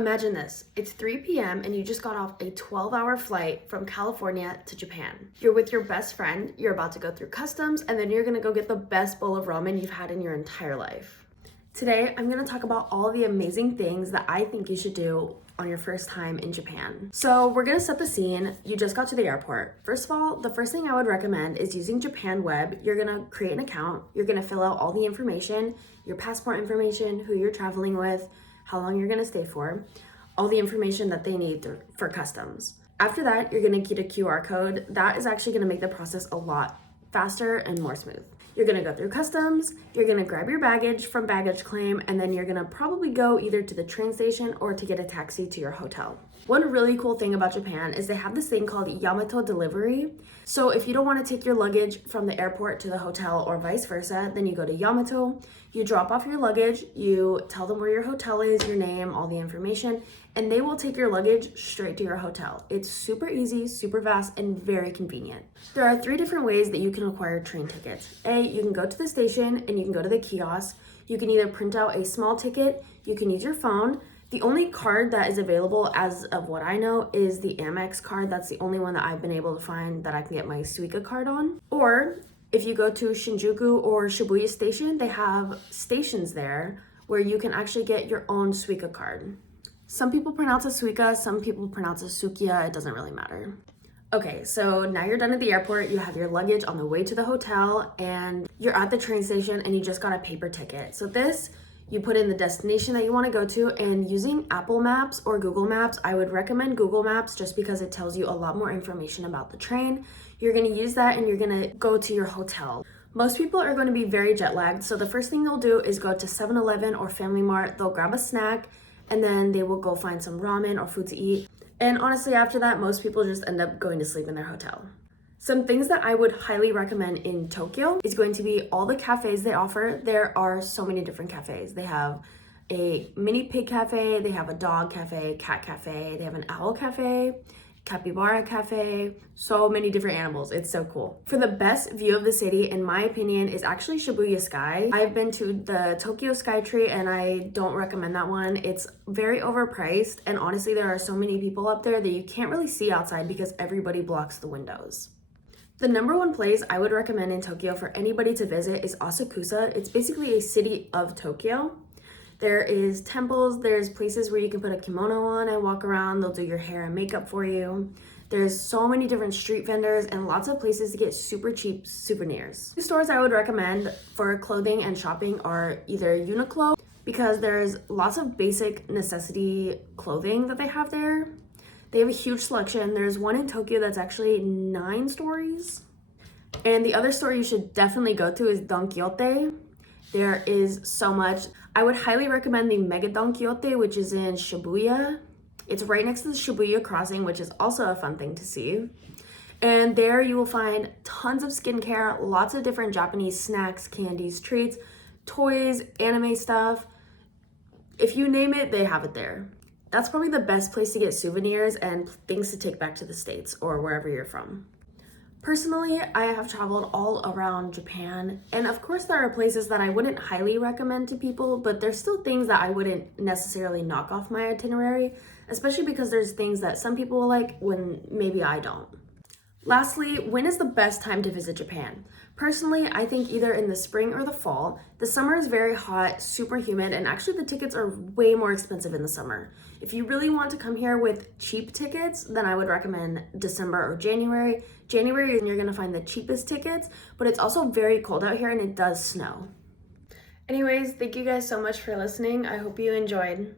Imagine this, it's 3 p.m. and you just got off a 12-hour flight from California to Japan. You're with your best friend, you're about to go through customs, and then you're gonna go get the best bowl of ramen you've had in your entire life. Today, I'm gonna talk about all the amazing things that I think you should do on your first time in Japan. So we're gonna set the scene. You just got to the airport. First of all, the first thing I would recommend is using Japan Web. You're gonna create an account. You're gonna fill out all the information, your passport information, who you're traveling with, how long you're gonna stay for, all the information that they need for customs. After that, you're gonna get a QR code. That is actually gonna make the process a lot faster and more smooth. You're gonna go through customs, you're gonna grab your baggage from baggage claim, and then you're gonna probably go either to the train station or to get a taxi to your hotel. One really cool thing about Japan is they have this thing called Yamato delivery. So if you don't wanna take your luggage from the airport to the hotel or vice versa, then you go to Yamato, you drop off your luggage, you tell them where your hotel is, your name, all the information, and they will take your luggage straight to your hotel. It's super easy, super fast, and very convenient. There are 3 different ways that you can acquire train tickets. A, you can go to the station and you can go to the kiosk. You can either print out a small ticket, you can use your phone. The only card that is available as of what I know is the Amex card. That's the only one that I've been able to find that I can get my Suica card on. Or if you go to Shinjuku or Shibuya Station, they have stations there where you can actually get your own Suica card. Some people pronounce it Suica, some people pronounce it Sukiya, it doesn't really matter. Okay, so now you're done at the airport, you have your luggage on the way to the hotel, and you're at the train station and you just got a paper ticket. So this, you put in the destination that you want to go to, and using Apple Maps or Google Maps, I would recommend Google Maps just because it tells you a lot more information about the train. You're going to use that and you're going to go to your hotel. Most people are going to be very jet lagged, so the first thing they'll do is go to 7-Eleven or Family Mart, they'll grab a snack, and then they will go find some ramen or food to eat. And honestly, after that, most people just end up going to sleep in their hotel. Some things that I would highly recommend in Tokyo is going to be all the cafes they offer. There are so many different cafes. They have a mini pig cafe, they have a dog cafe, cat cafe, they have an owl cafe, capybara cafe, so many different animals. It's so cool. For the best view of the city, in my opinion, is actually Shibuya Sky. I've been to the Tokyo Skytree and I don't recommend that one. It's very overpriced, and honestly, there are so many people up there that you can't really see outside because everybody blocks the windows. The number one place I would recommend in Tokyo for anybody to visit is Asakusa. It's basically a city of Tokyo. There is temples, there's places where you can put a kimono on and walk around. They'll do your hair and makeup for you. There's so many different street vendors and lots of places to get super cheap souvenirs. 2 stores I would recommend for clothing and shopping are either Uniqlo, because there's lots of basic necessity clothing that they have there. They have a huge selection. There's one in Tokyo that's actually 9 stories. And the other store you should definitely go to is Don Quixote. There is so much. I would highly recommend the Mega Don Quixote, which is in Shibuya. It's right next to the Shibuya crossing, which is also a fun thing to see. And there you will find tons of skincare, lots of different Japanese snacks, candies, treats, toys, anime stuff. If you name it, they have it there. That's probably the best place to get souvenirs and things to take back to the States or wherever you're from. Personally, I have traveled all around Japan, and of course there are places that I wouldn't highly recommend to people, but there's still things that I wouldn't necessarily knock off my itinerary, especially because there's things that some people will like when maybe I don't. Lastly, when is the best time to visit Japan? Personally, I think either in the spring or the fall. The summer is very hot, super humid, and actually the tickets are way more expensive in the summer. If you really want to come here with cheap tickets, then I would recommend December or January. January is when you're gonna find the cheapest tickets, but it's also very cold out here and it does snow. Anyways, thank you guys so much for listening. I hope you enjoyed.